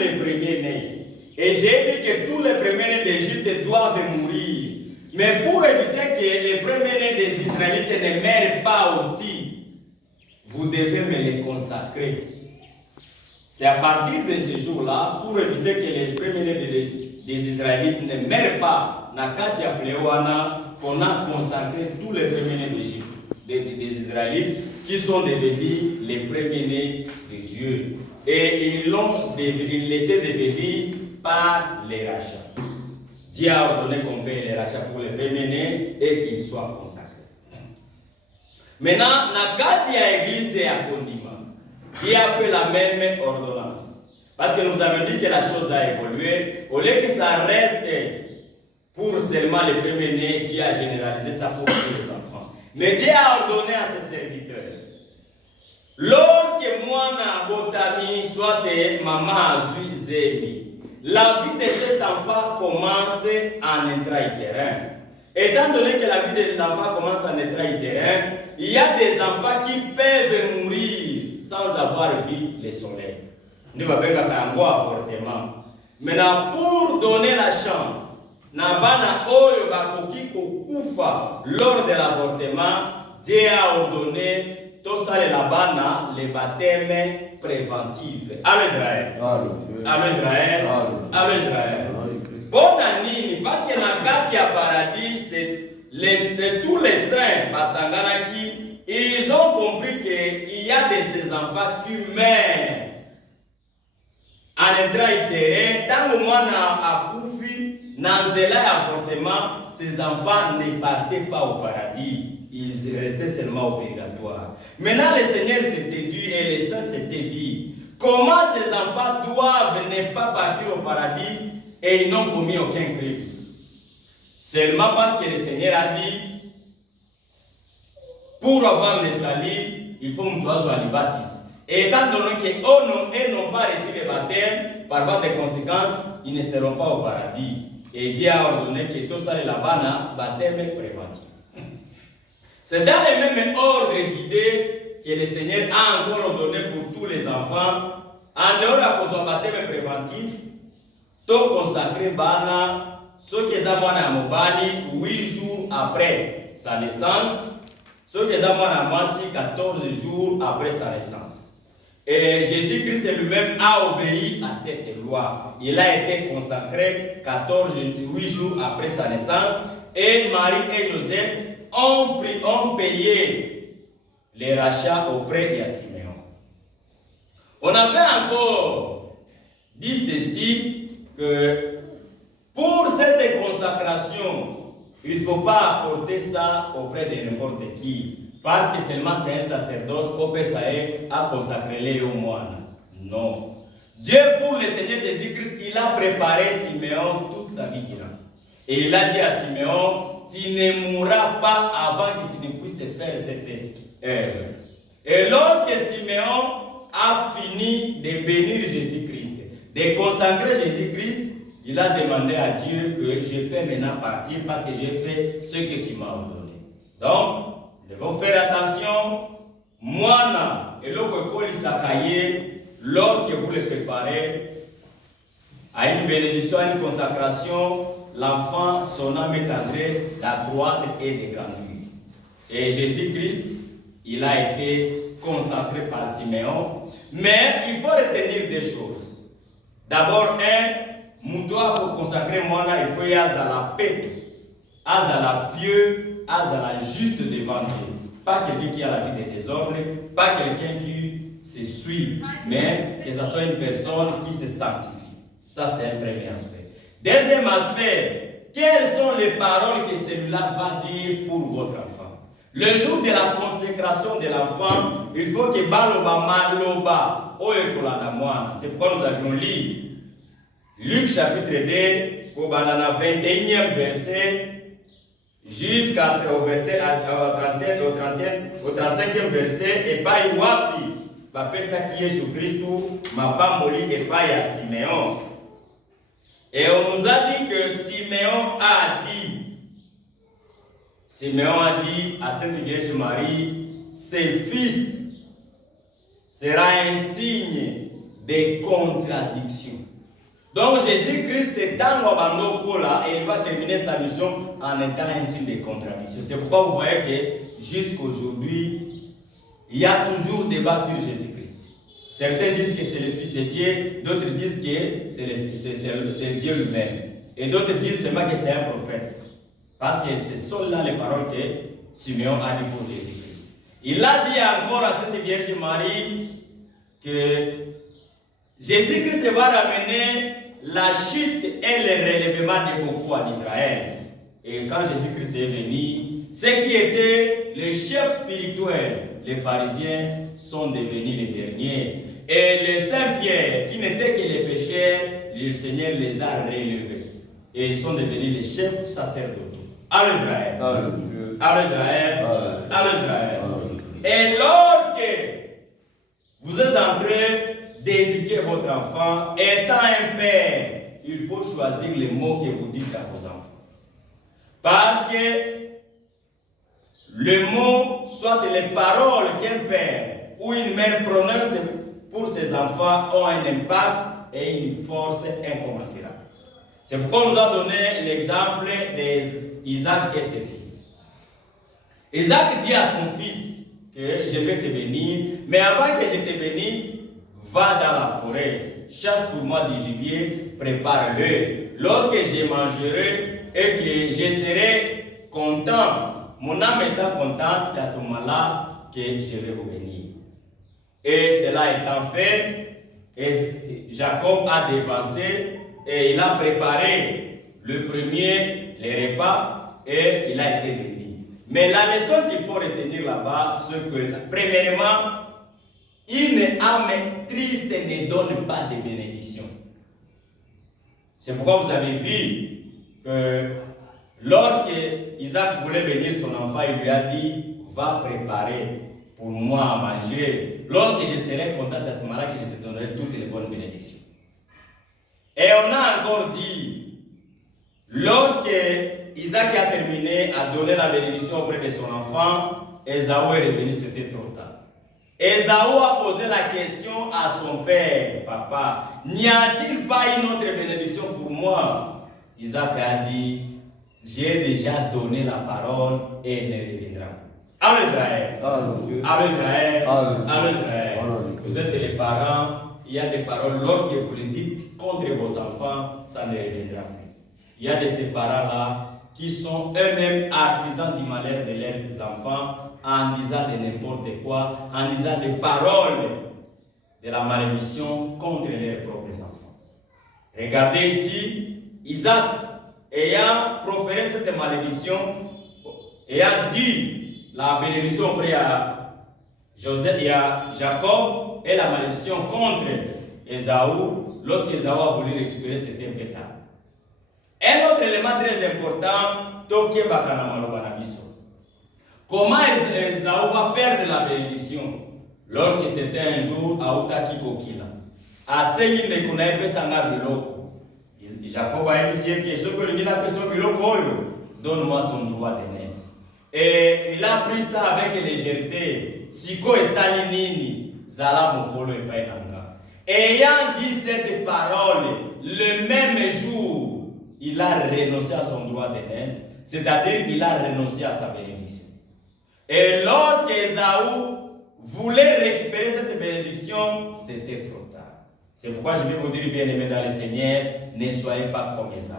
les premiers-nés. Et j'ai dit que tous les premiers-nés d'Égypte doivent mourir. Mais pour éviter que les premiers-nés des Israélites ne meurent pas aussi, vous devez me les consacrer. C'est à partir de ce jour-là, pour éviter que les premiers-nés des Israélites ne meurent pas, Nakatia Fleoana, qu'on a consacré tous les premiers-nés d'Égypte, des Israélites, qui sont devenus les premiers-nés de Dieu. Et ils l'étaient devenus par les rachats. Dieu a ordonné qu'on paye les rachats pour les premiers-nés et qu'ils soient consacrés. Maintenant, Nakatia Église et à Condiment, Dieu a fait la même ordonnance. Parce que nous avons dit que la chose a évolué. Au lieu que ça reste pour seulement les premiers-nés, Dieu a généralisé ça pour tous les enfants. Mais Dieu a ordonné à ses serviteurs. Lorsque moi, Botami, soit maman Azuizemi, la vie de cet enfant commence en intra-terrain. Étant donné que la vie de l'enfant commence en intra-terrain, il y a des enfants qui peuvent mourir sans avoir vu le soleil. Nous allons faire un avortement. Maintenant, pour donner la chance, Nabana Oyo Bakoki Kokufa lors de l'avortement, Dieu a ordonné tout ça les baptêmes préventifs. Allo Israël. Allo Israël. Allo Israël. Bonne année, parce que dans le paradis, c'est tous les saints, Basanganaki, ils ont compris qu'il y a de ces enfants qui meurent en intra-terrain. Tant que moi, à Koufi, dans l'avortement, ces enfants ne partaient pas au paradis. Ils restaient seulement au purgatoire. Maintenant, le Seigneur s'était dit et les saints s'étaient dit comment ces enfants doivent ne pas partir au paradis et ils n'ont commis aucun crime. Seulement parce que le Seigneur a dit pour avoir le salut, il faut que nous baptise. Et étant donné qu'ils n'ont pas reçu le baptême, par voie de conséquence, ils ne seront pas au paradis. Et Dieu a ordonné que tout ça est là-bas, baptême préventif. C'est dans le même ordre d'idées que le Seigneur a encore ordonné pour tous les enfants, en dehors de la position baptême préventif, tout consacré bana, ceux qui ont à Mobali 8 jours après sa naissance, ceux qui ont à 14 jours après sa naissance. Et Jésus-Christ lui-même a obéi à cette loi. Il a été consacré 8 jours après sa naissance. Et Marie et Joseph ont payé les rachats auprès de Siméon. On avait encore dit ceci, que pour cette consacration, il ne faut pas apporter ça auprès de n'importe qui. Parce que seulement c'est un sacerdoce, a consacré les moines. Non. Dieu, pour le Seigneur Jésus-Christ, il a préparé Siméon toute sa vie durant. Et il a dit à Siméon, tu ne mourras pas avant que tu ne puisses faire cette œuvre. Et lorsque Siméon a fini de bénir Jésus-Christ, de consacrer Jésus-Christ, il a demandé à Dieu que je peux maintenant partir parce que j'ai fait ce que tu m'as ordonné. Donc, nous devons faire attention. Moana et lorsque vous le préparez à une bénédiction, à une consacration, l'enfant, son âme est en train d'accroître et de grandir. Et Jésus-Christ, il a été consacré par Siméon. Mais il faut retenir des choses. D'abord, Moutoua pour consacrer Moana, il faut y avoir la paix, la pieux, la juste devant Dieu. Pas quelqu'un qui a la vie de désordre, pas quelqu'un qui se suit, mais que ce soit une personne qui se sanctifie. Ça, c'est un premier aspect. Deuxième aspect, quelles sont les paroles que celui-là va dire pour votre enfant? Le jour de la consécration de l'enfant, il faut que Baloba Maloba Oekolanda Moana. C'est pourquoi nous avions lu Luc chapitre 2, au 21e verset, jusqu'au verset au 35e verset, et pas Iwapi, Bapesa qui est sous Christ, ma pamboli et pas à Siméon. Et on nous a dit que Siméon a dit à Sainte Vierge Marie, ses fils sera un signe des contradictions. Donc Jésus-Christ est dans Wabando et il va terminer sa mission en étant un signe de contradiction. C'est pourquoi vous voyez que jusqu'aujourd'hui, il y a toujours débat sur Jésus-Christ. Certains disent que c'est le Fils de Dieu, d'autres disent que c'est Dieu lui-même. Et d'autres disent seulement que c'est un prophète. Parce que ce sont là les paroles que Simeon a dit pour Jésus-Christ. Il a dit encore à cette Vierge Marie que Jésus-Christ va ramener la chute et le relèvement de beaucoup en Israël. Et quand Jésus-Christ est venu, ceux qui étaient les chefs spirituels, les pharisiens, sont devenus les derniers. Et les Saint-Pierre, qui n'étaient que les pécheurs, le Seigneur les a relevés. Et ils sont devenus les chefs sacerdotaux. Allez Israël. Allez Israël. Allez Israël. Et lorsque vous êtes en train d'éduquer votre enfant, étant un père, il faut choisir les mots que vous dites à vos enfants. Parce que le mot, soit les paroles qu'un père ou une mère prononce pour ses enfants ont un impact et une force incommensurable. C'est pourquoi on nous a donné l'exemple d'Isaac et ses fils. Isaac dit à son fils que je vais te bénir, mais avant que je te bénisse, va dans la forêt, chasse pour moi du gibier, prépare-le. Lorsque je mangerai et que je serai content, mon âme étant contente, c'est à ce moment-là que je vais vous bénir. Et cela étant fait, Jacob a dévancé et il a préparé le premier, les repas, et il a été béni. Mais la leçon qu'il faut retenir là-bas, c'est que, premièrement, une âme triste ne donne pas de bénédiction. C'est pourquoi vous avez vu que lorsque Isaac voulait bénir son enfant, il lui a dit, va préparer pour moi à manger. Lorsque je serai content, c'est à ce moment-là que je te donnerai toutes les bonnes bénédictions. Et on a encore dit, lorsque Isaac a terminé à donner la bénédiction auprès de son enfant, Ésaü est revenu, c'était trop tard. Ésaü a posé la question à son père, papa, n'y a-t-il pas une autre bénédiction pour moi? Isaac a dit, j'ai déjà donné la parole et elle ne reviendra pas. Allez Israël, allez Israël, allez Israël. Vous êtes les parents, il y a des paroles, lorsque vous les dites contre vos enfants, ça ne reviendra plus. Il y a de ces parents-là qui sont eux-mêmes artisans du malheur de leurs enfants en disant de n'importe quoi, en disant des paroles de la malédiction contre leurs propres enfants. Regardez ici, Isaac, ayant proféré cette malédiction, ayant dit la bénédiction auprès à Joseph et à Jacob, et la malédiction contre Ésaü, lorsque Ésaü a voulu récupérer, c'était un pétard. Un autre élément très important, Toké Bakana Malobanabiso. Comment Ésaü va perdre la bénédiction? Lorsque c'était un jour à Utaki Kokila. À Seigneur ne connaît pas Sanga Biloko. Jacob a initié que ce que le Nina Peso Biloko, donne-moi ton droit d'aînesse. Et il a pris ça avec légèreté. Siko et Salinini, Zala Mokolo et Painanga. Ayant dit cette parole, le même jour, il a renoncé à son droit d'aînesse, c'est-à-dire qu'il a renoncé à sa bénédiction. Et lorsque Ésaü voulait récupérer cette bénédiction, c'était trop tard. C'est pourquoi je vais vous dire, bien aimés dans le Seigneur, ne soyez pas comme Ésaü.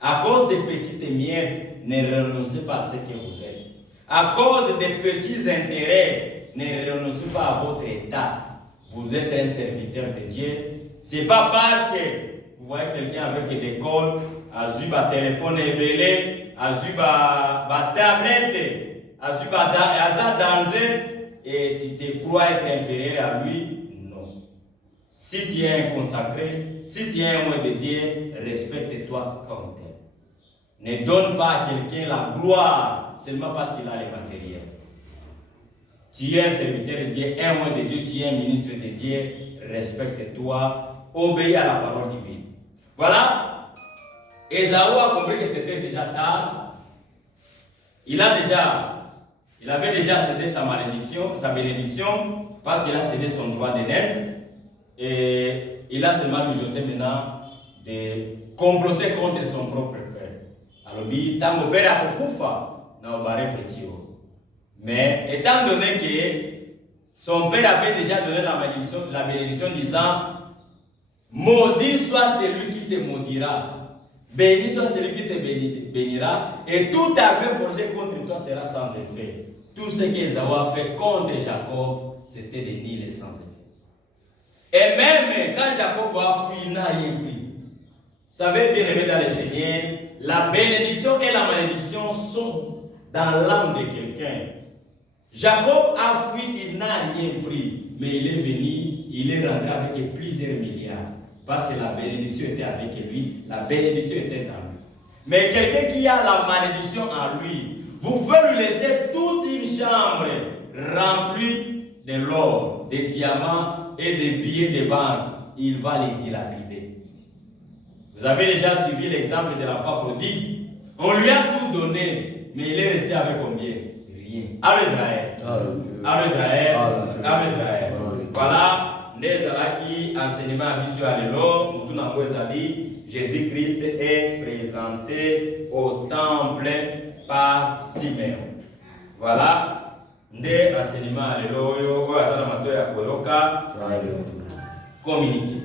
À cause des petites miettes, ne renoncez pas à ce que vous êtes. À cause des petits intérêts, ne renoncez pas à votre état. Vous êtes un serviteur de Dieu. Ce n'est pas parce que vous voyez quelqu'un avec des cols, azuba téléphone ébélé, azuba tablette, azuba danser, et tu te crois être inférieur à lui. Non. Si tu es un consacré, si tu es un homme de Dieu, respecte-toi comme tel. Ne donne pas à quelqu'un la gloire seulement parce qu'il a les matériels. Tu es un serviteur de Dieu, un homme de Dieu, tu es un ministre de Dieu, respecte-toi, obéis à la parole divine. Voilà, Ésaü a compris que c'était déjà tard. Il avait déjà cédé sa malédiction, sa bénédiction, parce qu'il a cédé son droit d'aînesse. et il a seulement mijoté maintenant de comploter contre son propre père. Alors, tant que père a kufa, n'a pas petit. Mais étant donné que son père avait déjà donné la bénédiction disant, maudit soit celui qui te maudira, béni soit celui qui te bénira, et toute armée forgée contre toi sera sans effet. Tout ce qu'Ésaü a fait contre Jacob, c'était de nul et sans effet. Et même quand Jacob a fui, il n'a rien pris. Vous savez, bien aimé dans le Seigneur, la bénédiction et la malédiction sont dans l'âme de quelqu'un. Jacob a fui, il n'a rien pris, mais il est venu, il est rentré avec plusieurs milliards. Parce que la bénédiction était avec lui, la bénédiction était en lui. Mais quelqu'un qui a la malédiction en lui, vous pouvez lui laisser toute une chambre remplie de l'or, des diamants et des billets de banque. Il va les dilapider. Vous avez déjà suivi l'exemple de l'enfant prodigue. On lui a tout donné, mais il est resté avec combien? Rien. Allo Israël. Allo Israël. Allo Israël. Voilà. Nezalaki enseignement mission à l'élo, Jésus-Christ est présenté au temple par Simeon. Voilà. Nde enseignement à l'élo, yo, azana mato ya koyoka, communiqué.